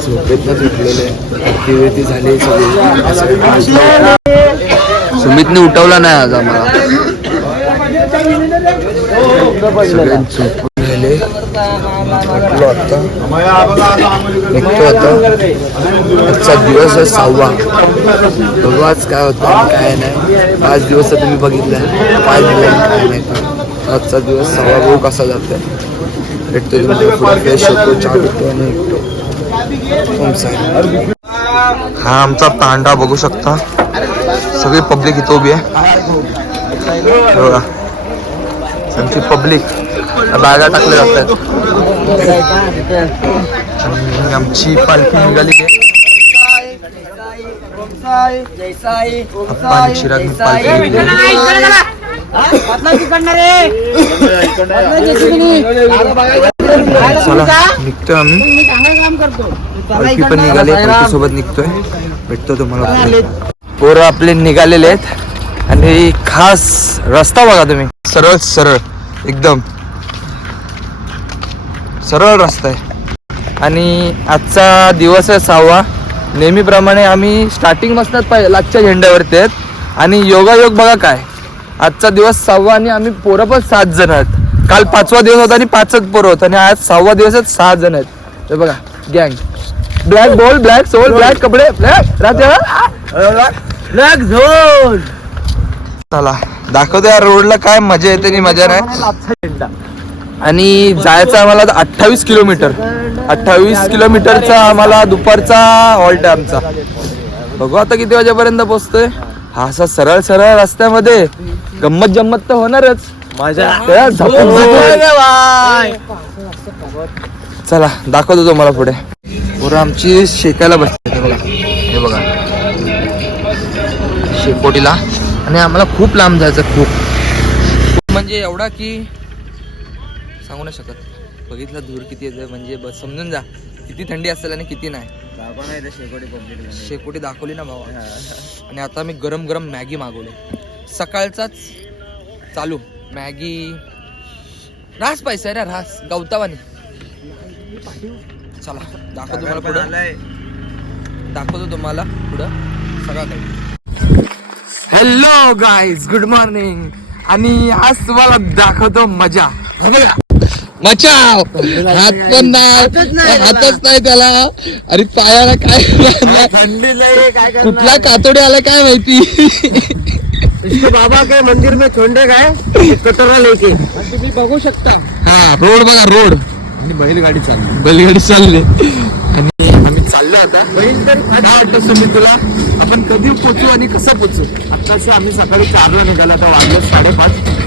झोपेतनं सुटलेले activity झाली सुमितने उठवला नाही आज आम्हाला. सगळे झोपून गेले म्हटलं आता. निघतो आता. आजचा दिवस आहे सहावा. बघू आज काय होतं काय नाही. पाच दिवस तर तुम्ही बघितलं. काय झालं आणि काय नाही. आजचा दिवस सहावा बघू कसा जातोय? भेटतो तुमच्यापुढे फ्रेश होतो चहा पितो आणि निघतो. हा आमचा तांडा बघू शकता. सगळी पब्लिक इथं उभी आहे. हे बघा. त्यांची पब्लिक बॅगा टाकल्या जातात. आणि आमची पालखी निघालेली आहे निघालेली आहे. चला निघतोय आम्ही पण सोबत निघतोय भेटतो तुम्हाला पोरं आपले निघालेले आहेत आणि खास रस्ता बघा तुम्ही सरळ सरळ एकदम सरळ रस्ता आहे आणि आजचा दिवस आहे सहावा नेहमीप्रमाणे आम्ही स्टार्टिंग मस्त पाहिजे झेंड्यावरती आहेत आणि योगायोग बघा काय आजचा दिवस सहावा आणि आम्ही पोरं पण सात जण आहेत. काल पाचवा दिवस होता आणि पाचच पोरं होत आणि आज सहावा दिवस आहेत सहा जण आहेत. हे बघा गँग black ball black sole black कपडे ब्लॅक ब्लॅक चला दाखवतो या रोडला काय मजा येते आणि मजा नाही. आणि जायचं आम्हाला अठ्ठावीस किलोमीटर. अठ्ठावीस किलोमीटरचा आम्हाला दुपारचा हॉल्ट आहे आमचा. बघू आता किती वाजेपर्यंत पोहोचतोय. हा असा सरळ सरळ रस्त्यामध्ये गंमत जम्मत तर होणारच. माझ्या चला दाखवतो तुम्हाला पुढे. पोरं आमची शेकायला बसते बघा. हे बघा. शेकोटीला. आणि आम्हाला खूप लांब जायचं खूप. खूप म्हणजे एवढा की सांगू नाही शकत. बघितलं धूर किती येते म्हणजे बस समजून जा. किती थंडी असेल आणि किती नाही. शेकोटी दाखवली ना भावा. आणि आता मी गरम गरम मॅगी मागवले. सकाळचाच चालू. मॅगी रास पैसा आहे रे रास. गवतावानी. चला दाखवतो तुम्हाला पुढं. दाखवतो तुम्हाला पुढं. सगळं काही. हॅलो गाईज गुड मॉर्निंग आणि आज तुम्हाला दाखवतो मजा. मचाव हात पण नाही. हातच नाही त्याला. अरे पायाला काय? कुठला कातोडे आला काय माहिती? बाबा के मंदिर में गए एक कटोरा लेके. तुम्ही बघू शकता. हा रोड बघा रोड. आणि बैलगाडी चालली. बैलगाडी चालले. आणि आम्ही चाललो आता. काय वाटतं सुमित तुला. आपण कधी पोचू आणि कसं पोचू? आत्ताशी आम्ही सकाळी चारला निघाला तर वाजले साडेपाच.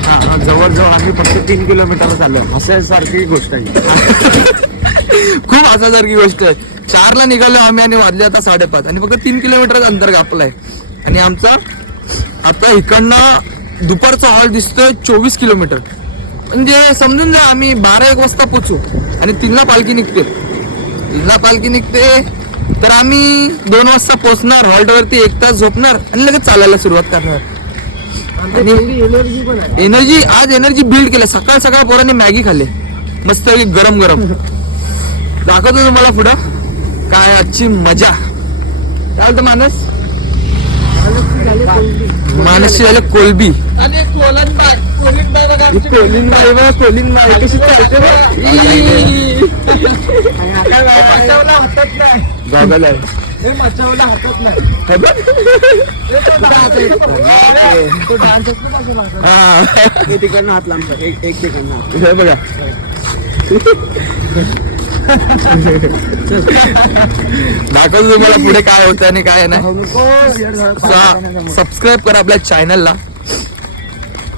जवळजवळ आम्ही फक्त तीन किलोमीटर चाललो. हसायसारखी गोष्ट आहे. खूप हसायसारखी गोष्ट आहे. चारला निघालो आम्ही आणि वाजले आता साडेपाच. आणि फक्त तीन किलोमीटर अंतर कापलाय आणि आमचा आता इकडनं दुपारचा हॉल दिसतोय चोवीस किलोमीटर. म्हणजे समजून जा आम्ही बारा एक वाजता पोचू. आणि तीनला पालखी निघते. तीनला पालखी निघते तर आम्ही दोन वाजता पोचणार. हॉल्टवरती एक तास झोपणार आणि लगेच चालायला सुरुवात करणार. एनर्जी पण आहे. एनर्जी आज एनर्जी बिल्ड केलं. सकाळ सकाळ पोरांनी मॅगी खाल्ले. मस्त गरम गरम. दाखवतो तुम्हाला पुढं. काय आजची मजा. काय मानस? मानसी झाले कोलबी. कोलीन बाई बा कशी चालते. है. हा. ठिकाणं हात लांबचा एक एक ठिकाणं हात बघा. दाखवतो तुम्हाला पुढे काय होतं आणि काय नाही. सबस्क्राईब करा आपल्या चॅनलला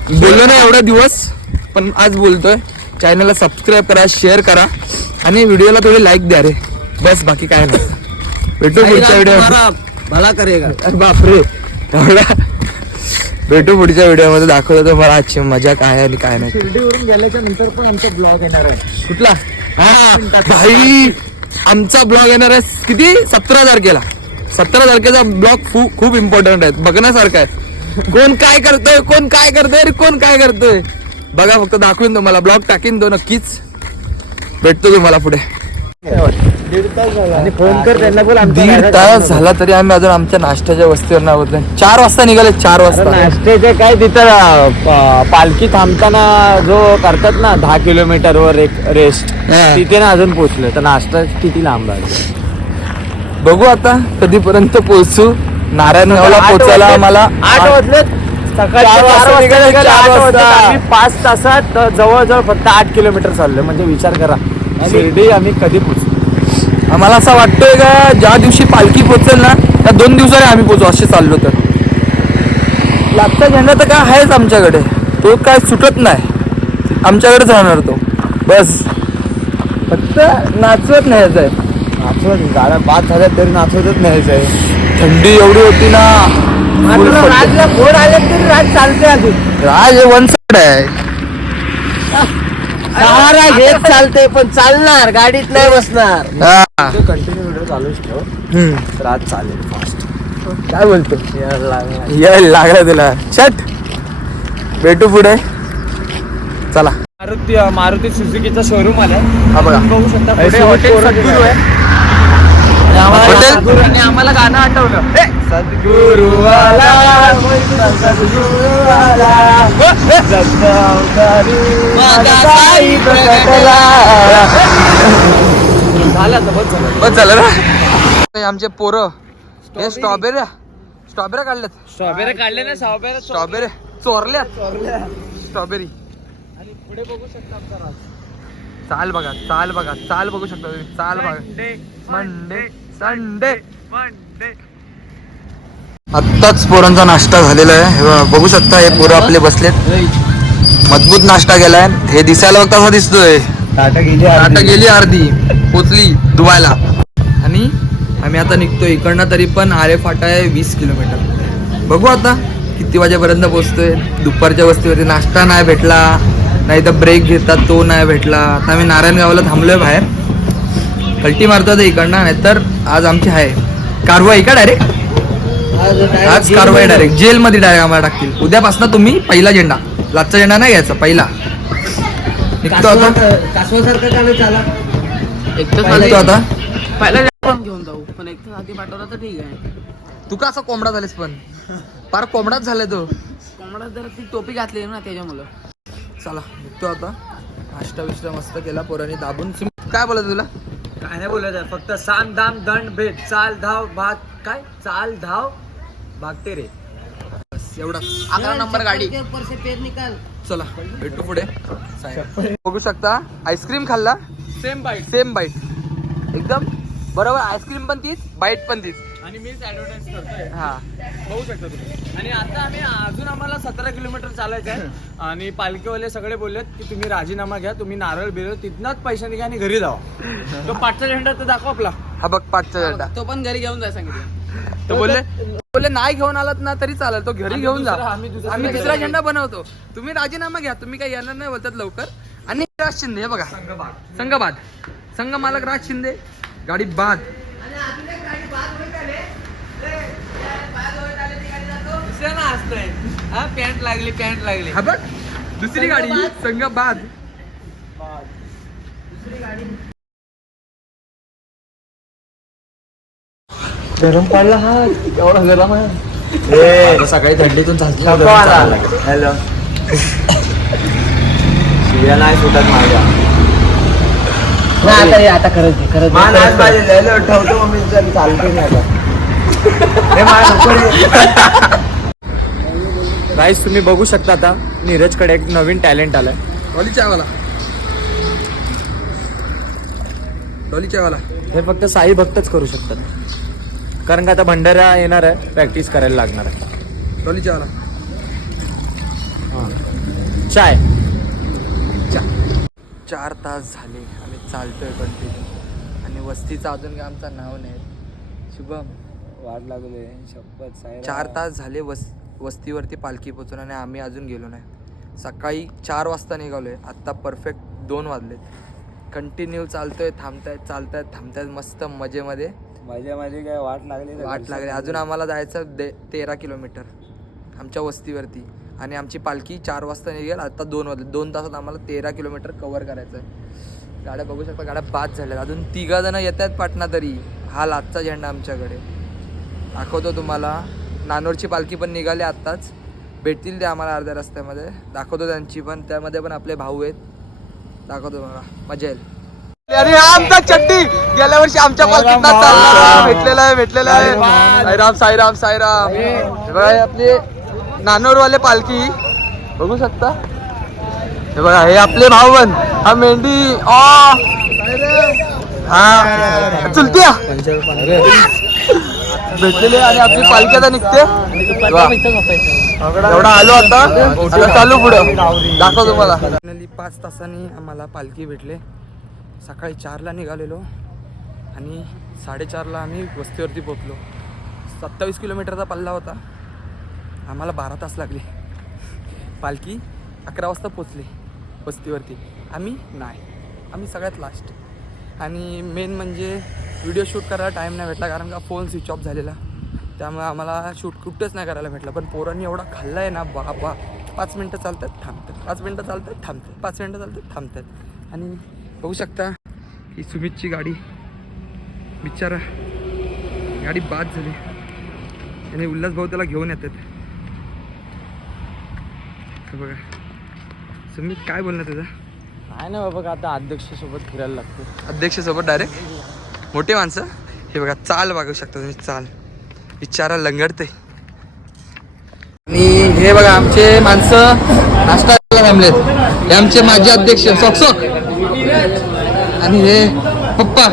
बोललो ना एवढा दिवस पण आज बोलतोय. चॅनलला सबस्क्राईब करा शेअर करा आणि व्हिडिओला थोडी लाईक द्या रे. बस बाकी काय नाही. भेटू पुढच्या व्हिडिओ भला करेगा. अरे बापरे. एवढा. भेटू पुढच्या व्हिडिओमध्ये दाखवतो तुम्हाला आजची मजा काय आणि काय नाही. शिर्डीवरून गेल्याच्यानंतर पण आमचा ब्लॉग येणार आहे. कुठला? हा भाई आमचा ब्लॉग येणार आहे. किती? सतरा तारखेला. सतरा तारखेचा ब्लॉग खूप इम्पॉर्टंट आहे. बघण्यासारखा आहे. कोण काय करतोय कोण काय करतोय अरे कोण काय करतोय? बघा फक्त दाखवीन तुम्हाला. ब्लॉग टाकीन तो नक्कीच. भेटतो तुम्हाला पुढे? फोन कर त्यांना बोल आमच्या दीड तास झाला तरी आम्ही अजून आमच्या नाश्त्याच्या वस्तीवर होत चार वाजता निघाले चार वाजता. नाश्त्याचे काय तिथं अं, प- पालखी थांबताना जो करतात ना दहा किलोमीटर वर एक रेस्ट हा. तिथे ना अजून पोहोचलो. तर नाश्ता किती लांब आहे बघू आता कधीपर्यंत पोहोचू. नारायणगावला वाजलेत. आम्हाला आठ वाजलेत. सकाळी चार चार वाजता वाजता निघाले, निघाले, चार आठ वाजता. वाजता. आम्ही पाच तासात जवळजवळ फक्त आठ किलोमीटर चाललोय. म्हणजे विचार करा. शिर्डी आम्ही कधी पोहोचलो आम्हाला असं वाटतोय का ज्या दिवशी पालखी पोहोचेल ना त्या दोन दिवसाने आम्ही पोहोचू असे चाललो तर. लागता झेंडा तर काय आहेच आमच्याकडे. तो काय सुटत नाही. आमच्याकडेच राहणार तो. बस. फक्त नाचवत नाही आहे नाचवत गाड्या बाद झाल्या तरी नाचवतच नाही आहे थंडी एवढी होती ना. full राजला फोन आले तरी राज चालते अजून. राज वन साइड आहे. सहारा घेत चालते पण चालणार गाडीत नाही बसणार. हा. कंटिन्यू व्हिडिओ चालूच ठेव हम्म. तर आज चालेल फास्ट काय बोलतो? यायला लागला. तुला. चट भेटू पुढे. चला. मारुती मारुती सुझुकीचा शोरूम आलाय. हा बघा. बघू शकता पुढे पुढे हॉटेल हॉटेल सद्गुरू सद्गुरू आहे. हॉटेल? आम्हाला गाणं आठवलं. सद्गुरू बस झालं. ना? आमचे पोरं. हे स्ट्रॉबेरी स्ट्रॉबेरी काढल्यात स्ट्रॉबेरी काढले ना स्ट्रॉबेरी स्ट्रॉबेरी चोरल्यात. स्ट्रॉबेरी आणि पुढे बघू शकता चाल बघा चाल बघा चाल बघू शकता तुम्ही. चाल बघा. मंडे संडे मंडे आत्ताच पोरांचा नाश्ता झालेला आहे. हे बघा, शकता हे पोरं आपले बसलेत. मजबूत नाश्ता केलाय. हे दिसायला बघता असा दिसतोय. टाटा गेली आता गेली अर्धी पोचली दुबायला आणि आम्ही आता निघतोय. इकडनं तरी पण आरे फाटा आहे वीस किलोमीटर. बघू आता किती वाजेपर्यंत पोचतोय. दुपारच्या वस्तीवरती नाश्ता नाही भेटला. नाही तर ब्रेक घेतात तो नाही भेटला. आता आम्ही नारायणगावला थांबलोय बाहेर. कल्टी मारतो आता इकडनं नाहीतर आज आमची आहे. कारवाई का डायरेक्ट आज कारवाई डायरेक्ट जेलमध्ये डायरेक्ट आम्हाला टाकतील. उद्यापासून तुम्ही पहिला झेंडा. लाचचा झेंडा नाही घ्यायचा पहिला. निघतो आता. कासवासारखं का नाही चाला? निघतो आता. पण घेऊन जाऊ पण एक तर आधी पाठवला तर ठीक आहे. तू का असा कोंबडा झालेस पण? फार कोंबडाच झालाय तो. कोंबडा जर ती टोपी घातली ना त्याच्यामुळं. चला निघतो आता. बिष्टा मस्त केला पोरांनी दाबून. काय बोलत तुला? काय नाही बोलायचं फक्त साम दाम दंड भेट चाल धाव भात काय? चाल धाव भागते रे बस एवढा. अकरा नंबर गाडी. परसे पेर निकाल. चला भेटू पुढे. बघू शकता आईस्क्रीम खाल्ला? सेम बाईट सेम बाईट एकदम बरोबर आईस्क्रीम पण तीच बाईट पण तीच. आणि मीच ऍडव्हर्टाईज करतोय. हा. बघू शकता तुम्ही. आणि आता आम्ही अजून आम्हाला सतरा किलोमीटर चालायचं आहे. आणि पालखीवाले सगळे बोललेत की तुम्ही राजीनामा घ्या तुम्ही नारळ बिरळ तिथनच पैशाने घ्या आणि घरी जावा. तो पाठचा झेंडा तर दाखव आपला. हा बघ पाचचा झेंडा. तो पण घरी घेऊन जाय सांगितलं. तो बोलले? बोलले नाही घेऊन आलात ना तरी चालेल तो घरी घेऊन जा. आम्ही दुसरा झेंडा बनवतो. तुम्ही राजीनामा घ्या तुम्ही काही येणार नाही बोलतात लवकर. आणि राज शिंदे हे बघा. संघबाद. संघ मालक राज शिंदे गाडी बाद. पॅन्ट लागली पॅन्ट लागली. हा बघ दुसरी गाडी संघ बाद गरम पडला हा. एवढा गरम आहे. सकाळी थंडीतून हॅलो. शिव्या नाही सुटत माझ्या. आता आता खरंच खरंच ठेवतो मम्मी चालते गाईस तुम्ही बघू शकता आता नीरजकडे एक नवीन टॅलेंट आलाय. डॉली चायवाला डॉली चायवाला हे फक्त साई भक्तच करू शकतात. कारण का आता भंडारा येणार आहे प्रॅक्टिस करायला लागणार आहे. डॉली चायवाला चाय. चार तास झाले आम्ही चालतोय कंटिन्यू आणि वस्तीचं अजून काय आमचं नाव नाही शुभम. वाट लागले शपथ चार तास झाले वस वस्तीवरती पालखी पोचून आणि आम्ही अजून गेलो नाही. सकाळी चार वाजता निघालोय. आत्ता परफेक्ट दोन वाजलेत. कंटिन्यू चालतोय थांबतायत चालतायत थांबतायत मस्त मजेमध्ये. माझी काय वाट लागली वाट लागली. अजून आम्हाला जायचं दे तेरा किलोमीटर आमच्या वस्तीवरती. आणि आमची पालखी चार वाजता निघेल आता दोन वाजले. दोन तासात आम्हाला तेरा किलोमीटर कवर करायचं आहे गाड्या बघू शकता गाड्या बाद झाल्या अजून तिघा जण येत आहेत पाटणा तरी. हा लाचचा झेंडा आमच्याकडे. दाखवतो तुम्हाला. नानोरची पालखी पण निघाली आत्ताच. भेटतील ते आम्हाला अर्ध्या रस्त्यामध्ये. दाखवतो त्यांची पण. त्यामध्ये पण आपले भाऊ आहेत. दाखवतो मला मजा येईल. अरे हा आमचा चट्टी गेल्या वर्षी आमच्या पालखीत भेटलेला आहे भेटलेला आहे. साईराम साईराम साईराम हे बघा हे आपले नानोरवाले पालखी. बघू शकता? हे बघा हे आपले भाऊबंद हा मेंढी. आ. हा. चुलत्या. भेटलेले आणि आपली पालखी आता निघते. एवढा आलो आता. चालू पुढं. दाखव तुम्हाला. पाच तासांनी आम्हाला पालखी भेटले. सकाळी चारला निघालेलो आणि साडेचारला आम्ही वस्तीवरती पोचलो सत्तावीस किलोमीटरचा पल्ला होता. आम्हाला बारा तास लागले. पालखी अकरा वाजता पोचली वस्तीवरती. आम्ही नाही. आम्ही सगळ्यात लास्ट आणि मेन म्हणजे व्हिडिओ शूट करायला टाईम नाही भेटला कारण का फोन स्विच ऑफ झालेला. त्यामुळे आम्हाला शूट कुठंच नाही करायला भेटला. पण पोरांनी एवढा खाल्ला आहे ना बाबा. पाच मिनटं चालतात थांबतात. पाच मिनटं चालतात थांबतात. पाच मिनटं चालतात थांबतात. आणि बघू शकता ही सुमितची गाडी. बिचारा. गाडी बाद झाली. आणि उल्हास भाऊ त्याला घेऊन येतात. हे बघा. सुमित काय बोलणार त्याचा? काय नाही बाबा का आता अध्यक्ष सोबत फिरायला लागतो अध्यक्षसोबत डायरेक्ट मोठे माणसं. हे बघा चाल बघू शकता तुम्ही चाल. बिचारा लंगडते. आणि हे बघा आमचे माणसं नाश्ता करायला थांबलेत. हे आमचे माजी अध्यक्ष सोक सोक. आणि हे पप्पा.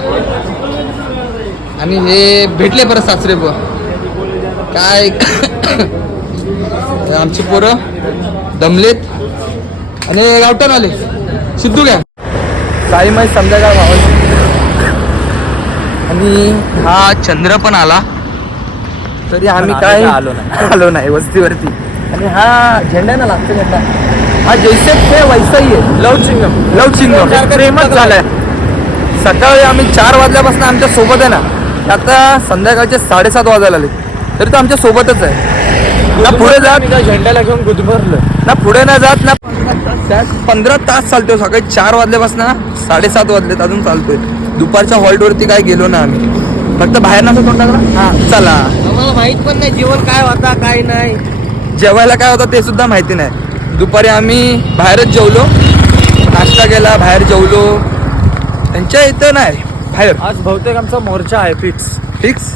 आणि हे भेटले परत सासरे प काय? आमची पोरं दमलेत. आणि गावठाण आले सिद्धू घ्या. साई मै संध्याकाळ भावाची आणि हा चंद्र पण आला. तरी आम्ही काय आलो नाही. आलो नाही वस्तीवरती. आणि हा झेंडा ना लागतो झेंडा हा जैसे थे वैसाही आहे. Love chewing gum. Love chewing gum. प्रेमच झालाय. सकाळी आम्ही चार वाजल्यापासून आमच्यासोबत आहे ना आता संध्याकाळचे साडेसात वाजायला आले तरी तो आमच्या सोबतच आहे. ना पुढे जात झेंड्याला घेऊन गुदभरलं ना पुढे ना जात ना पंधरा तास चालतोय. सकाळी चार वाजल्यापासून साडेसात वाजलेत. अजून चालतोय. दुपारच्या हॉल्टवरती काय गेलो ना आम्ही. फक्त बाहेर नसं तोंड टाकला? हा चला. आम्हाला माहीत पण नाही जेवण काय होता काय नाही. जेवायला काय होतं ते सुद्धा माहिती नाही. दुपारी आम्ही बाहेरच जेवलो. नाश्ता केला बाहेर जेवलो. त्यांच्या इथं नाही बाहेर. आज बहुतेक आमचा मोर्चा आहे फिक्स फिक्स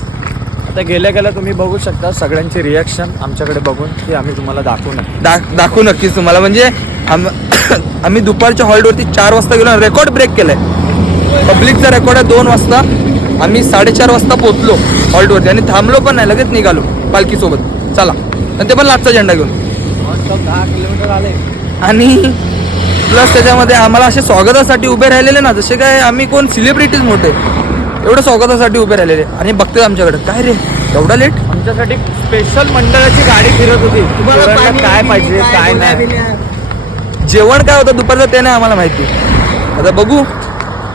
आता गेल्या गेल्या तुम्ही बघू शकता सगळ्यांची रिॲक्शन आमच्याकडे बघून ती आम्ही तुम्हाला दाखवू नये दा दाखवू नक्कीच तुम्हाला. म्हणजे आम आम्ही दुपारच्या हॉल्टवरती चार वाजता गेलो रेकॉर्ड ब्रेक केलाय. पब्लिकचा रेकॉर्ड आहे दोन वाजता. आम्ही साडेचार वाजता पोहोचलो हॉल्टवरती आणि थांबलो पण नाही लगेच निघालो पालखीसोबत. चला. आणि ते पण लाचचा झेंडा घेऊन. दहा किलोमीटर आले. आणि प्लस त्याच्यामध्ये आम्हाला असे स्वागतासाठी उभे राहिलेले ना जसे काय आम्ही कोण सेलिब्रिटीज मोठे एवढं स्वागतासाठी उभे राहिलेले. आणि बघतोय आमच्याकडे. काय रे? एवढा लेट आमच्यासाठी स्पेशल मंडळाची गाडी फिरत होती. पोरांना काय पाहिजे काय नाही. जेवण काय होतं दुपारचं ते नाही आम्हाला माहिती. आता बघू.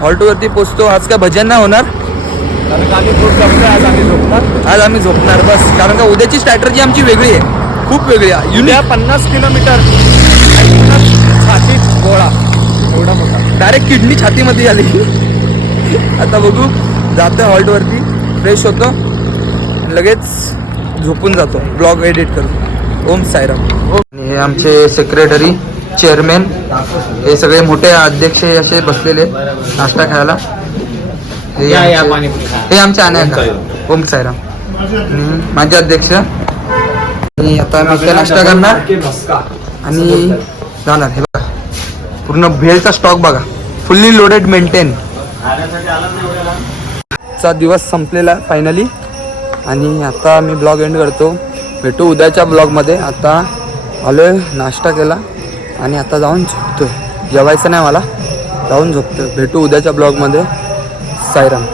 हॉल्टवरती पोचतो. आज काय भजन नाही होणार? आज आम्ही झोपणार? आज आम्ही झोपणार बस. कारण का उद्याची स्ट्रॅटर्जी आमची वेगळी आहे. खूप वेगळी आहे. युनिक पन्नास किलोमीटर छातीत गोळा. एवढा मोठा. डायरेक्ट किडनी छातीमध्ये आली. आता बघू. जातो हॉल्टवरती फ्रेश होतो. आणि लगेच झोपून जातो. ब्लॉग एडिट करतो ओम सायराम हे आमचे सेक्रेटरी चेअरमॅन हे सगळे मोठे अध्यक्ष हे असे बसलेले नाश्ता खायला. हे आमचे- हे आमचे अनायका ओम सायराम माझे अध्यक्ष. आणि आता आम्ही इथे नाश्ता करणार. आणि जाणार. हे बघा. पूर्ण भेळचा स्टॉक बघा. फुल्ली लोडेड मेंटेन चा दिवस संपलेला फायनली आणि आता मी ब्लॉग एंड करतो. भेटू उद्याच्या ब्लॉगमध्ये आता आलोय नाश्ता केला. आणि आता जाऊन झोपतोय. जेवायचं नाही मला. जाऊन झोपतोय. भेटू उद्याच्या ब्लॉगमध्ये. सायराम